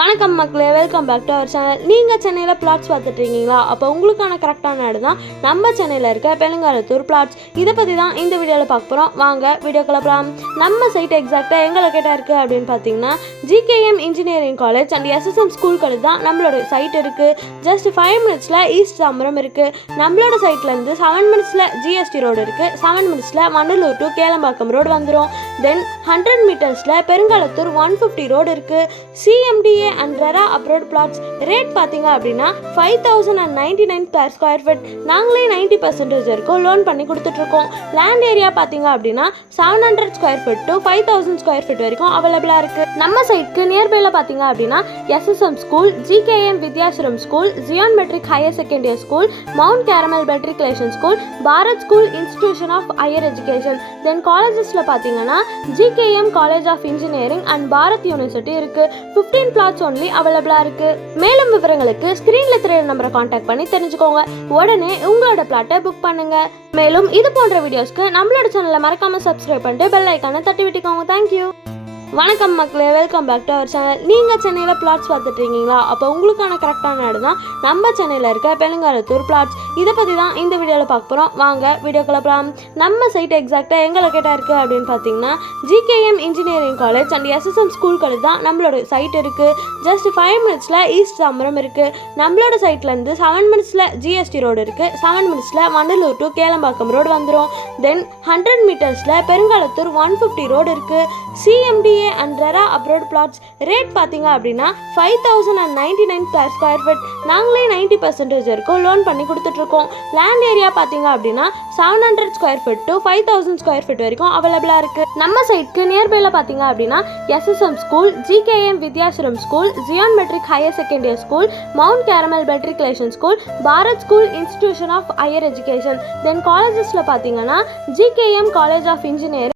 வணக்கம் மக்களே, welcome back to our channel. நீங்கள் சென்னையில் பிளாட்ஸ் பார்த்துட்டு இருக்கீங்களா? அப்போ உங்களுக்கான கரெக்டான இடம் தான் நம்ம சென்னையில் இருக்க பெருங்காலத்தூர் பிளாட்ஸ். இதை பற்றி தான் இந்த வீடியோவில் பார்க்க போகிறோம். வாங்க வீடியோ கிளப்பலாம். நம்ம சைட் எக்ஸாக்டாக எங்கே லொக்கேட்டாக இருக்குது அப்படின்னு பார்த்தீங்கன்னா GKM engineering college and SSM school college தான் நம்மளோட சைட் இருக்குது. ஜஸ்ட் 5 மினிட்ஸில் ஈஸ்ட் தாம்பரம் இருக்குது. நம்மளோட சைட்லேருந்து 7 மினிட்ஸில் ஜிஎஸ்டி ரோடு இருக்குது. 7 மினிட்ஸில் மண்டலூர் டு கேளம்பாக்கம் ரோடு வந்துடும். தென் 100 மீட்டர்ஸில் பெருங்காலத்தூர் 150 ரோடு இருக்குது. CMD and RERA abroad plots rate பார்த்தீங்க அப்படின்னா 5099 per square foot. நாங்களே 90% இருக்கும் லோன் பண்ணி கொடுத்துட்ருக்கோம். லேண்ட் ஏரியா பார்த்தீங்க அப்படின்னா 700 square feet to 5000 square feet வரைக்கும் அவைலபிளாக இருக்குது. நம்ம சைட்க்கு நியர்பையில் பார்த்தீங்க அப்படின்னா SSM school, GKM Vidyashram school, Zion matric higher secondary school, Mount Carmel matriculation school, Bharath school institution of higher education. Then காலேஜஸில் பார்த்தீங்கன்னா GKM college of engineering and Bharath university இருக்குது. 15 plots only அவைலபிளாக இருக்குது. மேலும் விவரங்களுக்கு ஸ்க்ரீனில் தெரியுற நம்பரை காண்டாக்ட் பண்ணி தெரிஞ்சுக்கோங்க. உடனே உங்களோட பிளாட்டை புக் பண்ணுங்க. மேலும் இது போன்ற வீடியோஸ்க்கு நம்மளோட சேனலை மறக்காமல் சப்ஸ்கிரைப் பண்ணிட்டு பெல் ஐக்கானை தட்டி விட்டுக்கோங்க. தேங்க்யூ. வணக்கம் மக்களே, welcome back to our channel. நீங்கள் சென்னையில் பிளாட்ஸ் பார்த்துட்டு இருக்கீங்களா? அப்போ உங்களுக்கான கரெக்டான இடம் தான் நம்ம சென்னையில் இருக்க பெருங்காலத்தூர் பிளாட்ஸ். இதை பற்றி தான் இந்த வீடியோவில் பார்க்க போகிறோம். வாங்க வீடியோ கிளப்பலாம். நம்ம சைட் எக்ஸாக்டாக எங்கே லொக்கேட்டாக இருக்குது அப்படின்னு பார்த்தீங்கன்னா GKM engineering college and SSM school college தான் நம்மளோட சைட் இருக்குது. ஜஸ்ட் 5 மினிட்ஸில் ஈஸ்ட் தாம்பரம் இருக்குது. நம்மளோட சைட்லேருந்து 7 மினிட்ஸில் ஜிஎஸ்டி ரோடு இருக்குது. 7 மினிட்ஸில் மண்டலூர் டு கேளம்பாக்கம் ரோடு வந்துடும். தென் 100 மீட்டர்ஸில் பெருங்காலத்தூர் 150 ரோடு இருக்குது. CMD and RERA abroad plots rate பார்த்தீங்க அப்படின்னா 5099 per square foot. நாங்களே 90% இருக்கும் லோன் பண்ணி கொடுத்துட்ருக்கோம். லேண்ட் ஏரியா பார்த்தீங்க அப்படின்னா 700 square feet to 5000 square feet வரைக்கும் அவைலபிளாக இருக்குது. நம்ம சைட்க்கு நியர்பையில் பார்த்தீங்க அப்படின்னா SSM school, GKM Vidyashram school, Zion matric higher secondary school, Mount Carmel matriculation school, Bharath school institution of higher education. Then காலேஜஸில் பார்த்தீங்கன்னா ஜிகேஎம் காலேஜ் ஆஃப் இன்ஜினியரிங்